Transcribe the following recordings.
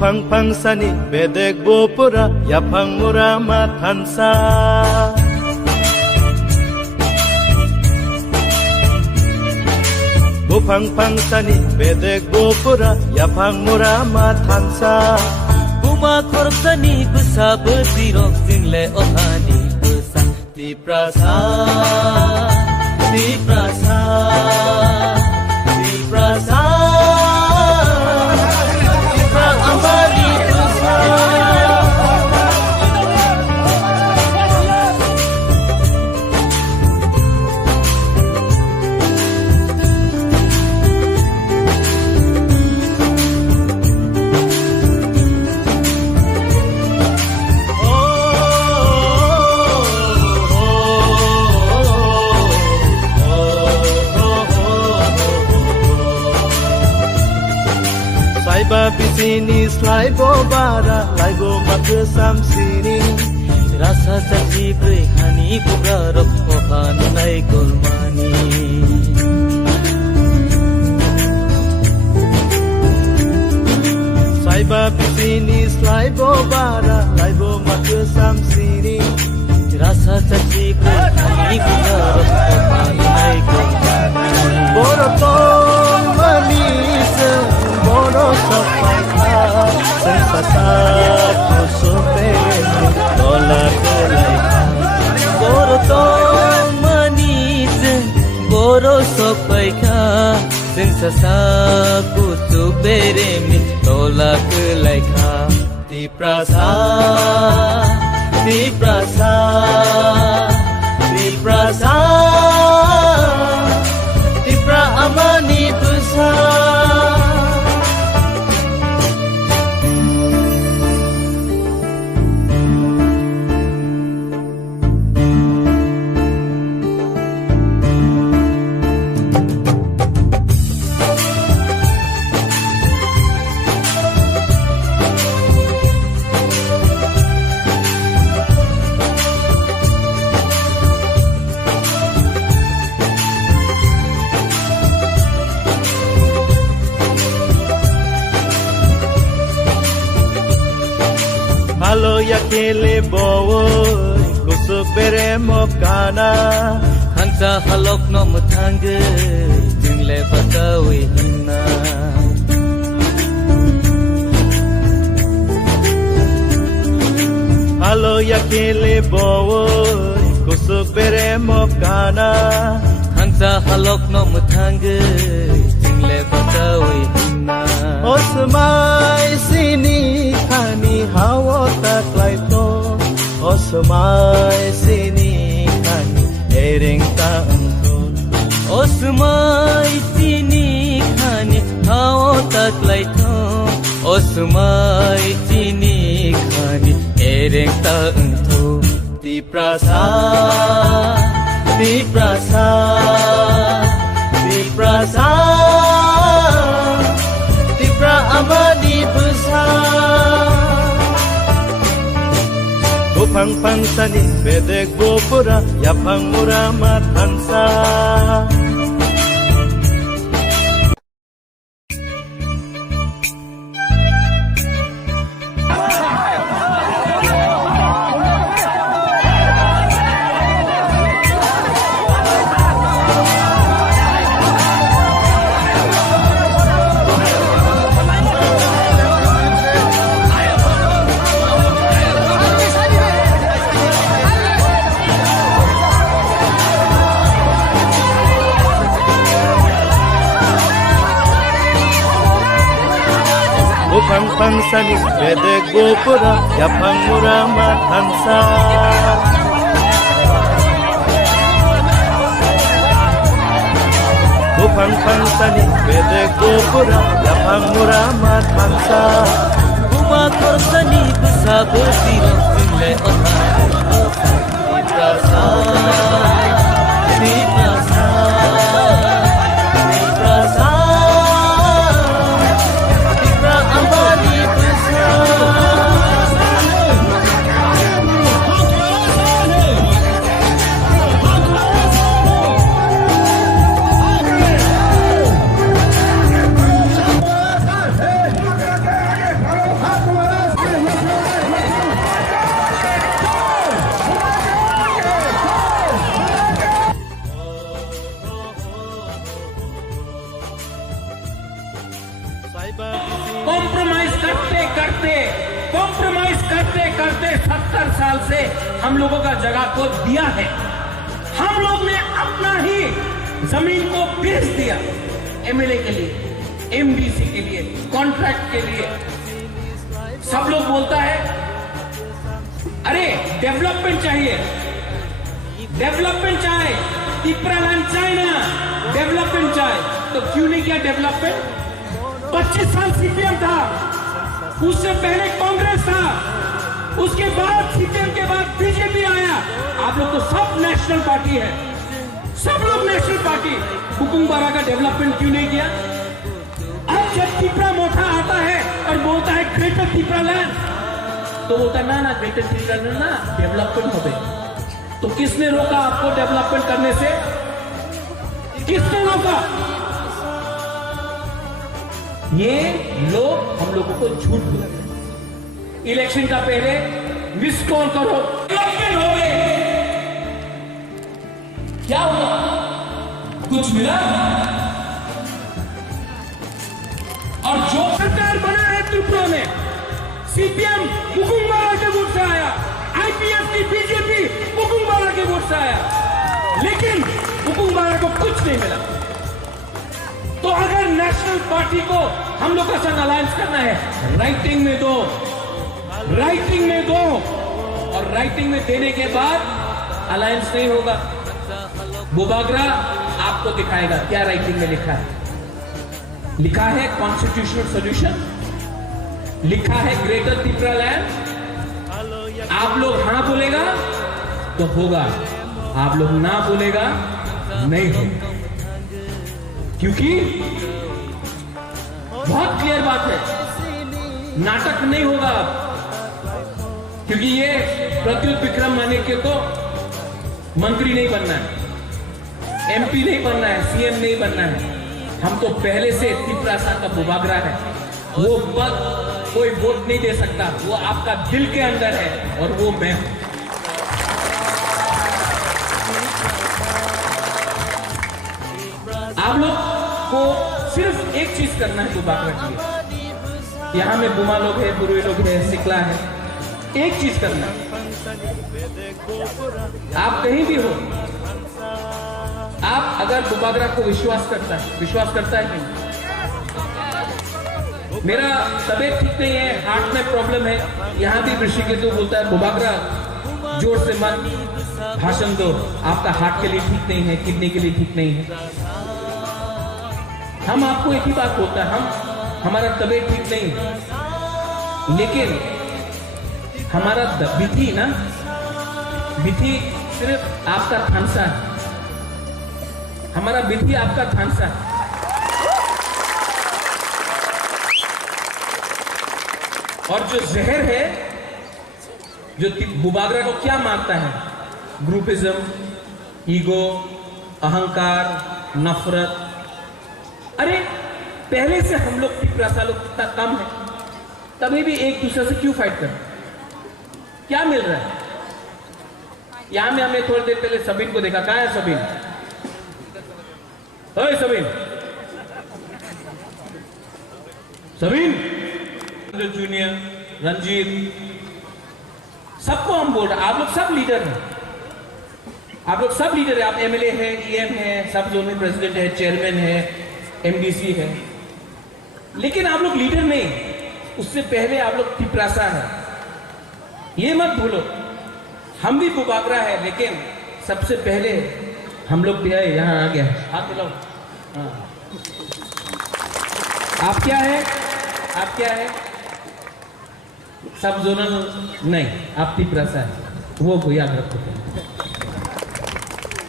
Bupang pangsani bedek bopura yapang murama tansa Bupang pangsani bedek bopura yapang murama tansa Buma korsani besa berdirok single ohani besa di prasa di prasa di prasa di amani besa Babi sini slai bo bara lai bo matu sam sini rasa saji berhani bugarok ohan lai golmani Sai babi sini slai bo bara lai bo matu sam sini rasa saji berhani bugarok ohan lai golmani Boro tong manis Boro sapaika Sensasa kusupeni Dola kelaika Boro tong manis Boro sapaika Sensasa kusupeni Dola kelaika Di prasa Di prasa Di prasa Di pra amani besar Halo ya kele boy kusupere mokana Hansa halok no muthange jingle batawi hinna Halo ya kele boy kusupere mokana Hansa halok no muthange jingle batawi hinna Osmai sini kani hawa taklai to Osmai sini kani ering ta angkol Osmai sini khani hawa taklai to Osmai sini khani ereng ta angtho Di prasa di prasa Di prasa Di pra amani besar Bupang pangsani bedek bopura yapang murama tansa Bupang pangsani bedek bopura yapang murama tansa Bupang pangsani bedek bopura yapang murama tansa Buma korsani besa berdirok single ohani di prasa di prasa di prasa di pra amani besar करते करते 70 साल से हम लोगों का जगह को दिया है। हम लोग ने अपना ही जमीन को बेच दिया एमएलए के लिए, एमडीसी के लिए, कॉन्ट्रैक्ट के लिए। सब लोग बोलता है अरे डेवलपमेंट चाहिए, डेवलपमेंट चाहे, तिप्रालैंड चाहे ना, डेवलपमेंट चाहे, तो क्यों नहीं किया डेवलपमेंट? 25 साल सीपीएम था, उससे पहले कांग्रेस था, उसके बाद सीपीएम के बाद बीजेपी आया। आप लोग तो सब नेशनल पार्टी है, सब लोग नेशनल पार्टी। हुकुमबारा का डेवलपमेंट क्यों नहीं किया? अब जब तिप्रा मोथा आता है और बोलता है ग्रेटर तिप्रालैंड, तो बोलता ना ना ग्रेटर तिप्रालैंड ना डेवलपमेंट हो गई। तो किसने रोका आपको डेवलपमेंट करने से? किसने रोका? ये लोग हम लोगों को झूठ बोल रहे हैं। इलेक्शन का पहले मिस कॉल करो, डेवलपमेंट हो गए, क्या हुआ? कुछ मिला? और जो सरकार बना है त्रिपुरा में, सीपीएम हुकुमबारा के वोट से आया, आईपीएफ की बीजेपी हुकुमबारा के वोट से आया, लेकिन हुकुमबारा को कुछ नहीं मिला। तो अगर नेशनल पार्टी को हम लोग का संग अलायंस करना है, राइटिंग में दो, राइटिंग में दो, और राइटिंग में देने के बाद अलायंस नहीं होगा। बुबागरा आपको दिखाएगा क्या राइटिंग में लिखा है। लिखा है कॉन्स्टिट्यूशनल सॉल्यूशन, लिखा है ग्रेटर तिप्रालैंड। आप लोग हाँ बोलेगा तो होगा, आप लोग ना बोलेगा नहीं होगा। क्योंकि बहुत क्लियर बात है, नाटक नहीं होगा अब। क्योंकि ये प्रद्युत विक्रम मानिक को मंत्री नहीं बनना है, एमपी नहीं बनना है, सीएम नहीं बनना है। हम तो पहले से तिप्रासा का बुबागरा है। वो पद कोई वोट नहीं दे सकता, वो आपका दिल के अंदर है, और वो मैं हूं। आप लोग को सिर्फ एक चीज करना है बुबागरा के लिए। यहां में बुमा लोग है, बुरुई लोग है, सिकला है, एक चीज करना है। आप कहीं भी हो, आप अगर बुबागरा को विश्वास करता है नहीं। मेरा तबीयत ठीक नहीं है, हार्ट में प्रॉब्लम है, यहां भी ऋषिकेतु बोलता है बुबागरा जोर से मत भाषण दो, आपका हार्ट के लिए ठीक नहीं है, किडनी के लिए ठीक नहीं है। हम आपको एक ही बात बोलता है, हमारा तबीयत ठीक नहीं है, लेकिन हमारा विधि ना, विधि सिर्फ आपका थानसा है, हमारा विधि आपका थानसा है। और जो जहर है, जो बुबागरा को क्या मारता है, ग्रुपिज्म, ईगो, अहंकार, नफरत। अरे पहले से हम लोग तिप्रासा लोग कितना कम है, तभी भी एक दूसरे से क्यों फाइट कर? क्या मिल रहा है? यहां में हमें थोड़ी देर पहले सबीन को देखा, कहां है सबीन? ओए सबीन, सबीन, जूनियर, रंजीत, सबको हम बोल रहे हैं, आप लोग सब लीडर हैं, आप लोग सब लीडर है। आप एमएलए है, ईएम है, सब जोनल प्रेसिडेंट है, चेयरमैन है, एमडीसी है, लेकिन आप लोग लीडर नहीं। उससे पहले आप लोग तिप्रासा है, ये मत भूलो। हम भी बुबागरा है, लेकिन सबसे पहले हम लोग भी आए, यहां आ गया, हाथ मिलाओ। हाँ, आप क्या है? आप क्या है? सब जोनल नहीं, आप तिप्रासा है, वो याद रखो,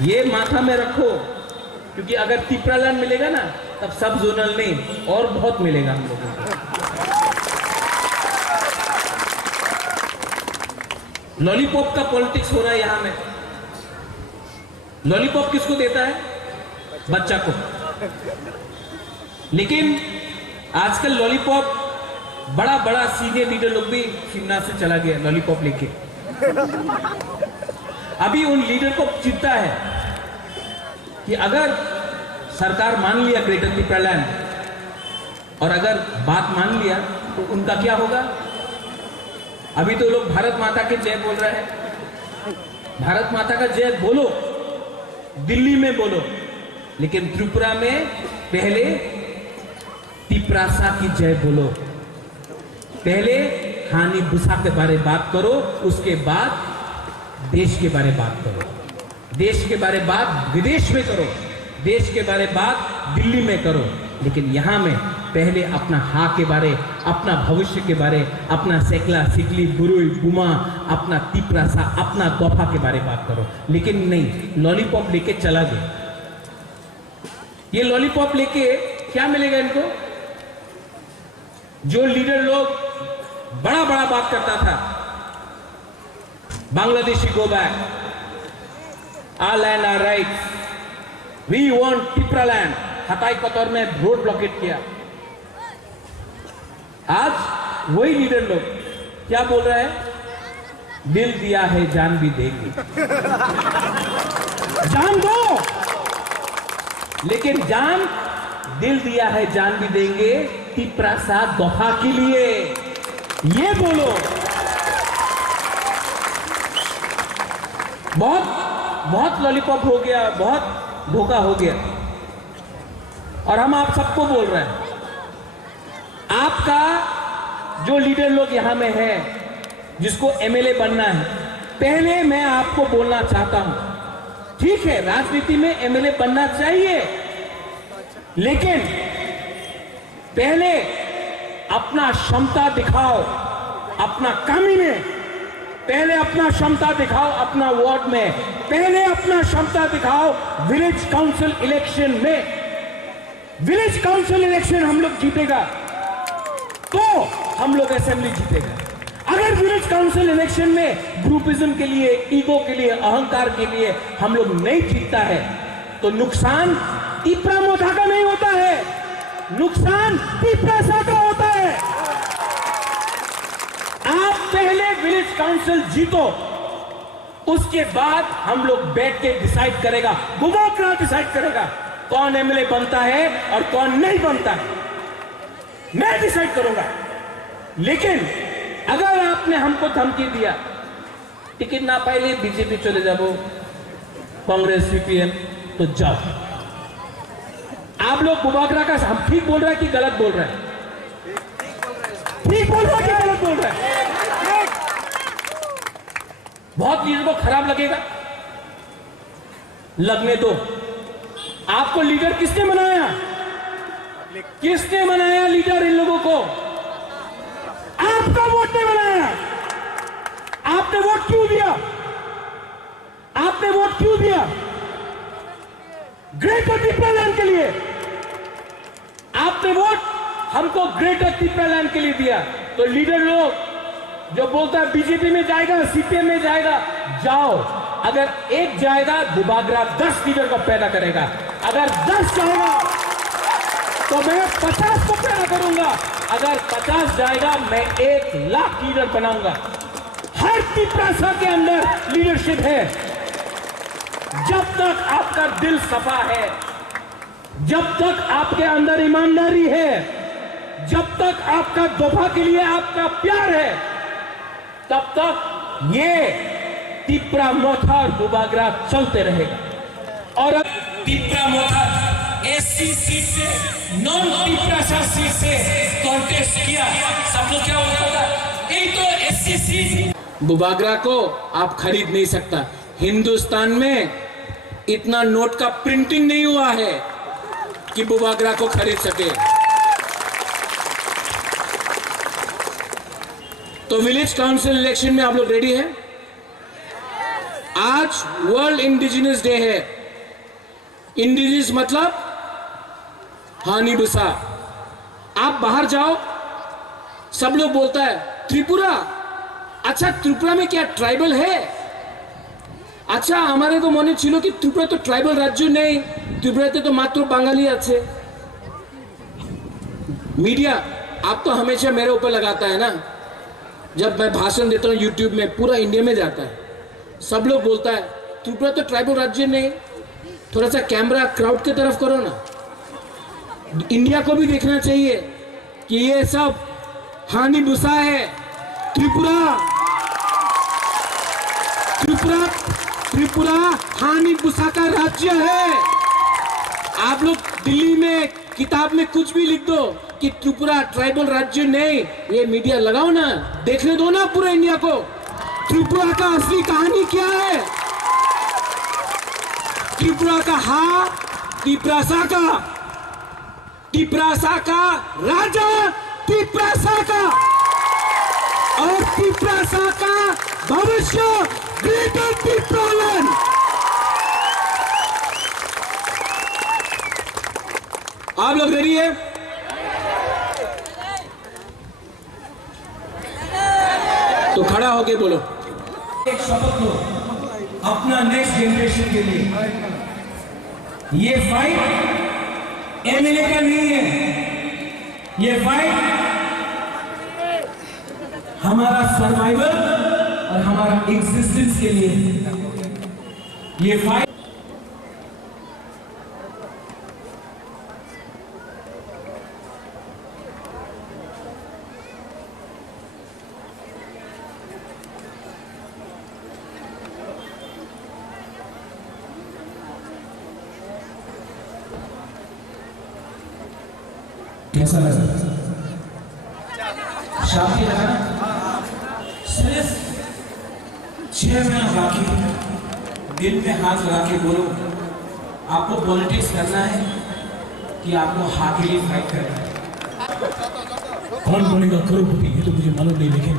ये माथा में रखो। क्योंकि अगर तिप्रालैंड मिलेगा ना, तब सब जोनल नहीं और बहुत मिलेगा हम लोगों को। लॉलीपॉप का पॉलिटिक्स हो रहा है यहां में। लॉलीपॉप किसको देता है? बच्चा को। लेकिन आजकल लॉलीपॉप बड़ा बड़ा सीनियर लीडर लोग भी शिमला से चला गया लॉलीपॉप लेके। अभी उन लीडर को चिंता है कि अगर सरकार मान लिया ग्रेटर तिप्रालैंड, और अगर बात मान लिया तो उनका क्या होगा? अभी तो लोग भारत माता के जय बोल रहे हैं। भारत माता का जय बोलो, दिल्ली में बोलो, लेकिन त्रिपुरा में पहले तिप्रासा की जय बोलो। पहले हानि बुसा के बारे में बात करो, उसके बाद देश के बारे में बात करो। देश के बारे में बात विदेश में करो, देश के बारे में बात दिल्ली में करो, लेकिन यहां में पहले अपना हा के बारे, अपना भविष्य के बारे, अपना सेकला सिकली बुरुई बुमा, अपना तिप्रासा, अपना दोफा के बारे में बात करो। लेकिन नहीं, लॉलीपॉप लेके चला गया। ये लॉलीपॉप लेके क्या मिलेगा इनको? जो लीडर लोग बड़ा बड़ा बात करता था, Bangladeshi go back, our land our rights, we want Tipra land, हताई कतौर में रोड ब्लॉकेट किया। आज वही लीडर लोग क्या बोल रहे हैं? दिल दिया है जान भी देंगे। जान दो, लेकिन जान, दिल दिया है जान भी देंगे तिप्रासा दोहा के लिए, ये बोलो। बहुत लॉलीपॉप हो गया, बहुत धोखा हो गया। और हम आप सबको बोल रहे हैं, आपका जो लीडर लोग यहां में है, जिसको एमएलए बनना है, पहले मैं आपको बोलना चाहता हूं, ठीक है राजनीति में एमएलए बनना चाहिए, लेकिन पहले अपना क्षमता दिखाओ अपना कामी में, पहले अपना क्षमता दिखाओ अपना वार्ड में, पहले अपना क्षमता दिखाओ विलेज काउंसिल इलेक्शन में। विलेज काउंसिल इलेक्शन हम लोग जीतेगा तो हम लोग असेंबली जीतेगा। अगर विलेज काउंसिल इलेक्शन में ग्रुपिज्म के लिए, ईगो के लिए, अहंकार के लिए हम लोग नहीं जीतता है, तो नुकसान तिप्रा मोथा का नहीं होता है, नुकसान तिप्रासा का होता है। आप पहले विलेज काउंसिल जीतो, उसके बाद हम लोग बैठ के डिसाइड करेगा, बुबोकरा डिसाइड करेगा कौन एमएलए बनता है और कौन नहीं बनता है, मैं डिसाइड करूंगा। लेकिन अगर आपने हमको धमकी दिया, टिकट ना पाइले बीजेपी चले जाओ, कांग्रेस सीपीएम, तो जाओ। आप लोग बुबाकरा का हम ठीक बोल रहे हैं कि गलत बोल रहे हैं? ठीक बोल रहे हैं कि गलत बोल रहे हैं? बहुत चीजों को खराब लगेगा, लगने दो। आपको लीडर किसने बनाया? किसने बनाया लीडर इन लोगों को? आपका वोट ने बनाया। आपने वोट क्यों दिया? आपने वोट क्यों दिया? ग्रेटर तिप्रा लैंड के लिए। आपने वोट हमको ग्रेटर तिप्रा लैंड के लिए दिया। तो लीडर लोग जो बोलता है बीजेपी में जाएगा, सीपीएम में जाएगा, जाओ। अगर एक जाएगा, बुबागरा 10 लीडर को पैदा करेगा। अगर 10 जाएगा तो मैं 50 को पैदा करूंगा। अगर 50 जाएगा, मैं 1 लाख लीडर बनाऊंगा। हर तिप्रासा के अंदर लीडरशिप है। जब तक आपका दिल सफा है, जब तक आपके अंदर ईमानदारी है, जब तक आपका दोफा के लिए आपका प्यार है, तब तक ये तिप्रा मोथा और बुबागरा चलते रहेगा। और अब तिप्रा मोथा एससी सीट से नॉन तिप्रासा सीट से कॉन्टेस्ट किया, सब लोग क्या होता था, यही तो एससी सीट। बुबागरा को आप खरीद नहीं सकता। हिंदुस्तान में इतना नोट का प्रिंटिंग नहीं हुआ है कि बुबागरा को खरीद सके। तो विलेज काउंसिल इलेक्शन में आप लोग रेडी हैं? आज वर्ल्ड इंडिजिनस डे है। इंडिजिनस मतलब हानि बुसा। आप बाहर जाओ, सब लोग बोलता है त्रिपुरा। अच्छा, त्रिपुरा में क्या ट्राइबल है? अच्छा, हमारे तो मने छिलो कि त्रिपुरा तो ट्राइबल राज्य नहीं, त्रिपुराते तो मात्र बांगाली আছে। मीडिया आप तो हमेशा मेरे ऊपर लगाता है ना, जब मैं भाषण देता हूँ यूट्यूब में, पूरा इंडिया में जाता है, सब लोग बोलता है त्रिपुरा तो ट्राइबल राज्य नहीं। थोड़ा सा कैमरा क्राउड की तरफ करो ना, इंडिया को भी देखना चाहिए कि ये सब हानि बुसा है, त्रिपुरा हानि बुसा का राज्य है। आप लोग दिल्ली में किताब में कुछ भी लिख दो कि त्रिपुरा ट्राइबल राज्य नहीं, ये मीडिया लगाओ ना, देखने दो ना पूरे इंडिया को त्रिपुरा का असली कहानी क्या है। त्रिपुरा का तिप्रासा का राजा, तिप्रासा का और तिप्रासा का भविष्य, ग्रेटर तिप्रालैंड। आप लोग रेडी है? तो खड़ा होके बोलो, एक शपथ लो अपना नेक्स्ट जनरेशन के लिए। ये फाइट एमएलए का नहीं है, ये फाइट हमारा सर्वाइवल और हमारा एग्जिस्टेंस के लिए। ये फाइट कैसा लगा? शादी लगा ना? सिर्फ 6 महीना बाकी, दिल में हाथ लगा के बोलो आपको पॉलिटिक्स करना है कि आपको हाथ के लिए फाइट करना है। कौन बोलेगा करोड़पति, ये तो मुझे मालूम नहीं, लेकिन